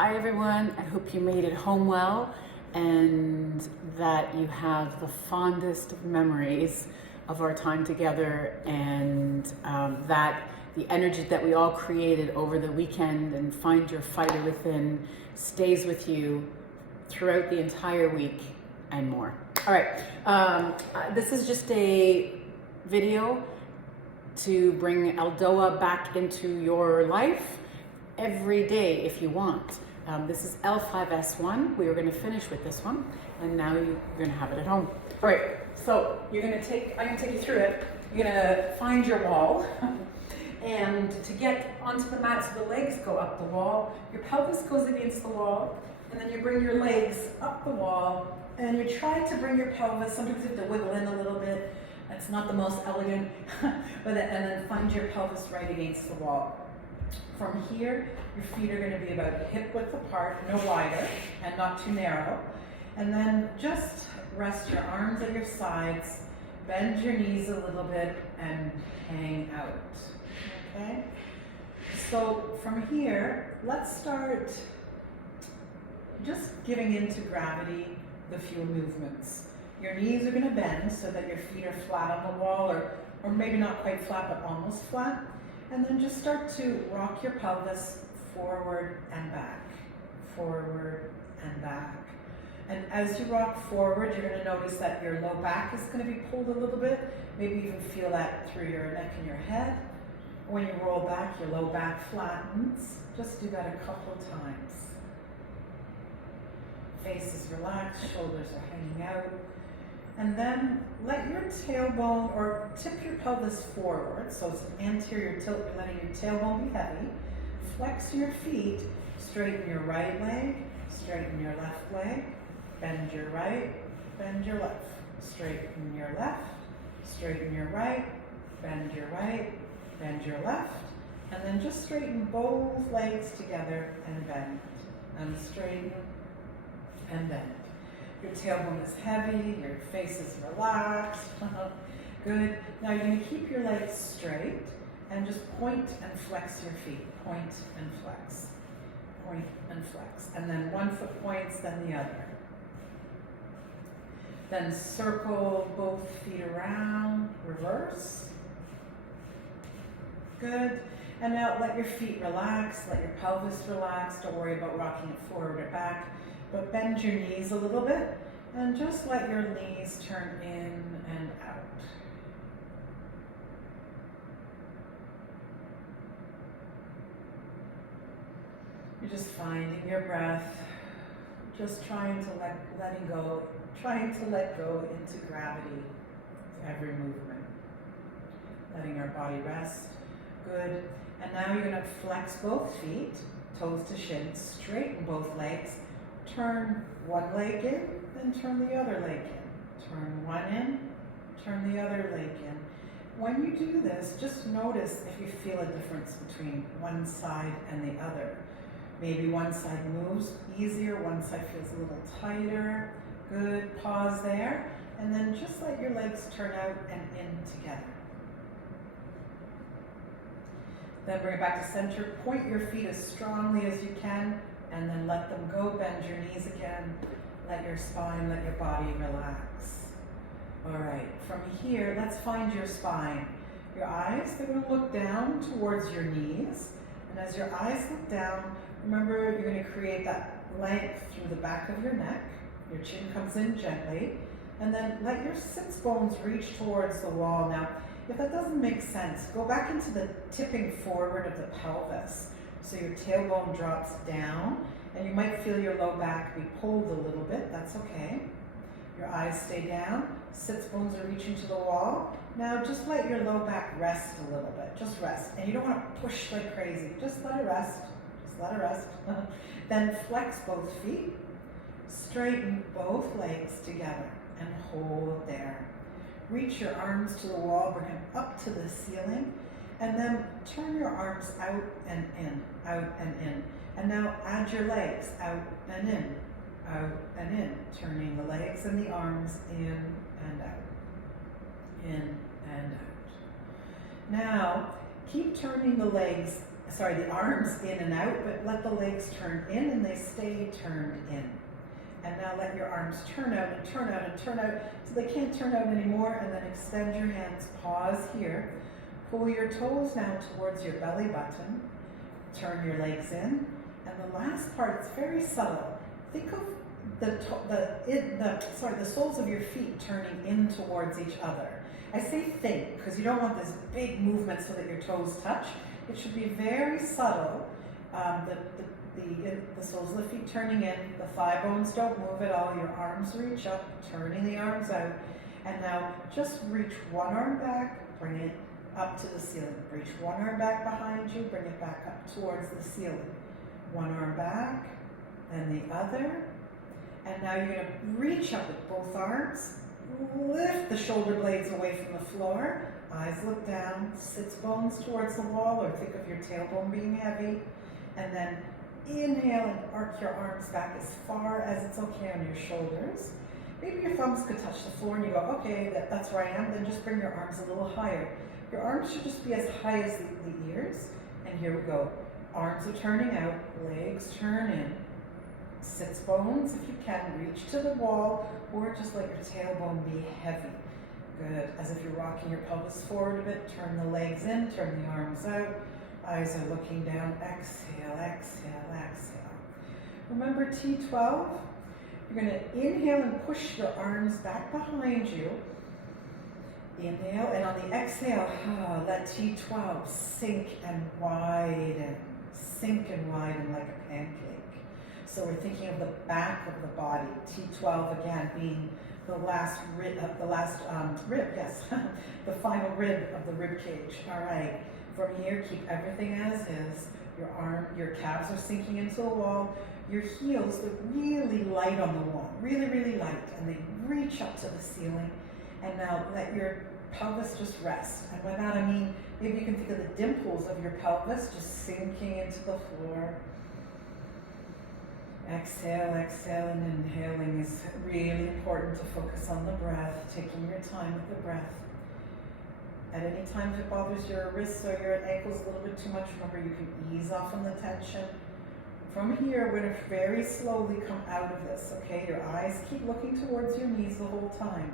Hi everyone, I hope you made it home well and that you have the fondest of memories of our time together, and that the energy that we all created over the weekend and Find Your Fighter Within stays with you throughout the entire week and more. All right, this is just a video to bring ELDOA back into your life every day if you want. This is L5S1. We were going to finish with this one, and now you're going to have it at home. All right, so I'm going to take you through it. You're going to find your wall, and to get onto the mat, so the legs go up the wall, your pelvis goes against the wall, and then you bring your legs up the wall, and you try to bring your pelvis. Sometimes you have to wiggle in a little bit. That's not the most elegant, and then find your pelvis right against the wall. From here, your feet are going to be about hip width apart, no wider, and not too narrow. And then just rest your arms at your sides, bend your knees a little bit, and hang out. Okay? So from here, let's start just giving into gravity the few movements. Your knees are going to bend so that your feet are flat on the wall, or maybe not quite flat, but almost flat. And then just start to rock your pelvis forward and back, forward and back. And as you rock forward, you're going to notice that your low back is going to be pulled a little bit. Maybe even feel that through your neck and your head. When you roll back, your low back flattens. Just do that a couple of times. Face is relaxed, shoulders are hanging out. And then let your tailbone, or tip your pelvis forward, so it's an anterior tilt, you're letting your tailbone be heavy. Flex your feet, straighten your right leg, straighten your left leg, bend your right, bend your left. Straighten your left, straighten your right, bend your right, bend your left. And then just straighten both legs together and bend. And straighten and bend. Your tailbone is heavy, your face is relaxed. Good. Now you're going to keep your legs straight and just point and flex your feet. Point and flex. Point and flex. And then one foot points, then the other. Then circle both feet around, reverse. Good. And now let your feet relax, let your pelvis relax. Don't worry about rocking it forward or back. But bend your knees a little bit and just let your knees turn in and out. You're just finding your breath, just trying to let go into gravity with every movement. Letting our body rest. Good. And now you're going to flex both feet, toes to shins, straighten both legs. Turn one leg in, then turn the other leg in. Turn one in, turn the other leg in. When you do this, just notice if you feel a difference between one side and the other. Maybe one side moves easier, one side feels a little tighter. Good, pause there. And then just let your legs turn out and in together. Then bring it back to center. Point your feet as strongly as you can, and then let them go. Bend your knees again. Let your spine, let your body relax. All right, from here, let's find your spine. Your eyes, they're going to look down towards your knees. And as your eyes look down, remember you're going to create that length through the back of your neck. Your chin comes in gently. And then let your sits bones reach towards the wall. Now, if that doesn't make sense, go back into the tipping forward of the pelvis. So your tailbone drops down, and you might feel your low back be pulled a little bit. That's okay. Your eyes stay down. Sits bones are reaching to the wall. Now just let your low back rest a little bit. Just rest. And you don't want to push like crazy. Just let it rest. Just let it rest. Then flex both feet. Straighten both legs together and hold there. Reach your arms to the wall. Bring them up to the ceiling. And then turn your arms out and in, out and in. And now add your legs out and in, out and in. Turning the legs and the arms in and out, in and out. Now, keep turning the legs the arms in and out, but let the legs turn in and they stay turned in. And now let your arms turn out and turn out and turn out so they can't turn out anymore, and then extend your hands, pause here. Pull your toes now towards your belly button. Turn your legs in. And the last part, it's very subtle. Think of the soles of your feet turning in towards each other. I say think because you don't want this big movement so that your toes touch. It should be very subtle. The soles of the feet turning in, the thigh bones don't move at all. Your arms reach up, turning the arms out. And now just reach one arm back, bring it up to the ceiling. Reach one arm back behind you, bring it back up towards the ceiling. One arm back, then the other. And now you're going to reach up with both arms, lift the shoulder blades away from the floor, eyes look down, sits bones towards the wall, or think of your tailbone being heavy. And then inhale and arc your arms back as far as it's okay on your shoulders. Maybe your thumbs could touch the floor and you go, okay, that's where I am. Then just bring your arms a little higher. Your arms should just be as high as the ears. And here we go. Arms are turning out, legs turn in. Sits bones, if you can, reach to the wall, or just let your tailbone be heavy. Good. As if you're rocking your pelvis forward a bit, turn the legs in, turn the arms out. Eyes are looking down. Exhale, exhale, exhale. Remember T12? You're going to inhale and push your arms back behind you. Inhale, and on the exhale, let T12 sink and widen. Sink and widen like a pancake. So we're thinking of the back of the body. T12 again being the last rib, yes, the final rib of the rib cage. All right. From here, keep everything as is. Your calves are sinking into the wall. Your heels look really light on the wall, really, really light, and they reach up to the ceiling. And now let your pelvis just rest. And by that I mean, maybe you can think of the dimples of your pelvis just sinking into the floor. Exhale, exhale, and inhaling is really important to focus on the breath, taking your time with the breath. At any time if it bothers your wrists or your ankles a little bit too much, remember you can ease off on the tension. From here, we're going to very slowly come out of this, okay? Your eyes keep looking towards your knees the whole time.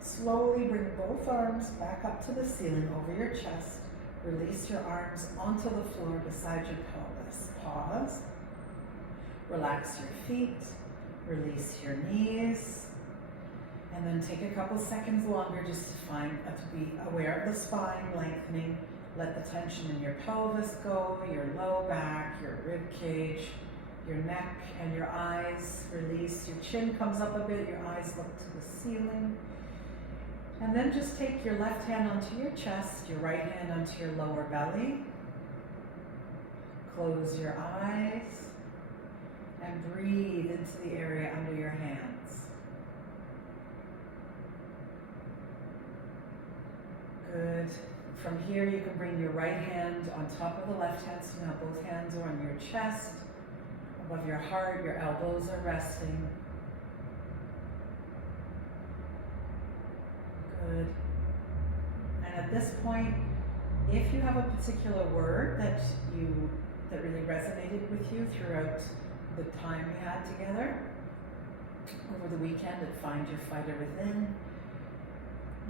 Slowly bring both arms back up to the ceiling over your chest. Release your arms onto the floor beside your pelvis. Pause. Relax your feet. Release your knees. And then take a couple seconds longer just to be aware of the spine lengthening. Let the tension in your pelvis go, your low back, your rib cage, your neck, and your eyes. Release. Your chin comes up a bit. Your eyes look to the ceiling. And then just take your left hand onto your chest, your right hand onto your lower belly. Close your eyes and breathe into the area under your hands. Good. From here, you can bring your right hand on top of the left hand, so now both hands are on your chest, above your heart, your elbows are resting. Good. And at this point, if you have a particular word that really resonated with you throughout the time we had together over the weekend at Find Your Fighter Within,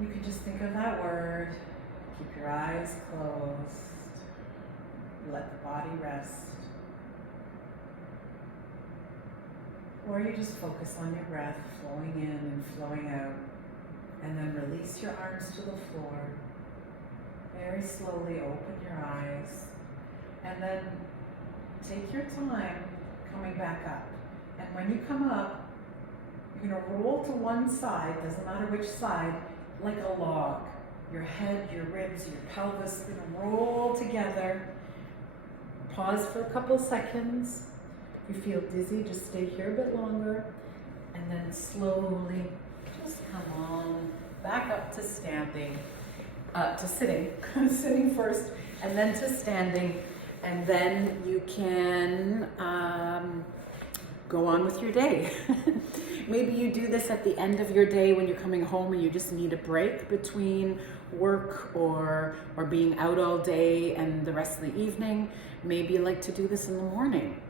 you can just think of that word, keep your eyes closed, let the body rest. Or you just focus on your breath flowing in and flowing out. And then release your arms to the floor. Very slowly open your eyes. And then take your time coming back up. And when you come up, you're going to roll to one side, doesn't matter which side, like a log. Your head, your ribs, your pelvis are going to roll together. Pause for a couple seconds. If you feel dizzy, just stay here a bit longer. And then slowly just come on back up to standing, to sitting, sitting first, and then to standing, and then you can go on with your day. Maybe you do this at the end of your day when you're coming home and you just need a break between work or being out all day and the rest of the evening. Maybe you like to do this in the morning.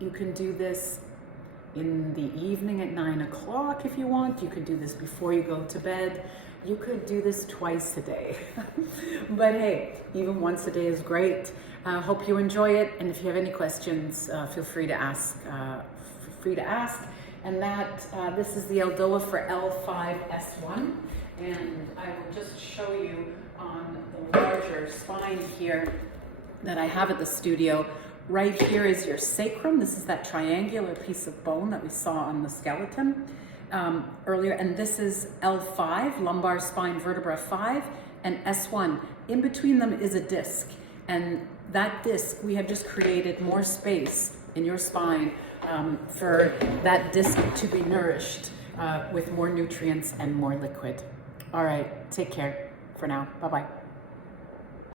You can do this in the evening at 9 o'clock if you want. You could do this before you go to bed. You could do this twice a day. But hey, even once a day is great. Hope you enjoy it, and if you have any questions, feel free to ask. And this is the ELDOA for L5S1, and I will just show you on the larger spine here that I have at the studio. Right here is your sacrum. This is that triangular piece of bone that we saw on the skeleton earlier, and this is L5, lumbar spine vertebra 5, and S1. In between them is a disc, and that disc, we have just created more space in your spine for that disc to be nourished with more nutrients and more liquid. All right, take care for now. Bye-bye.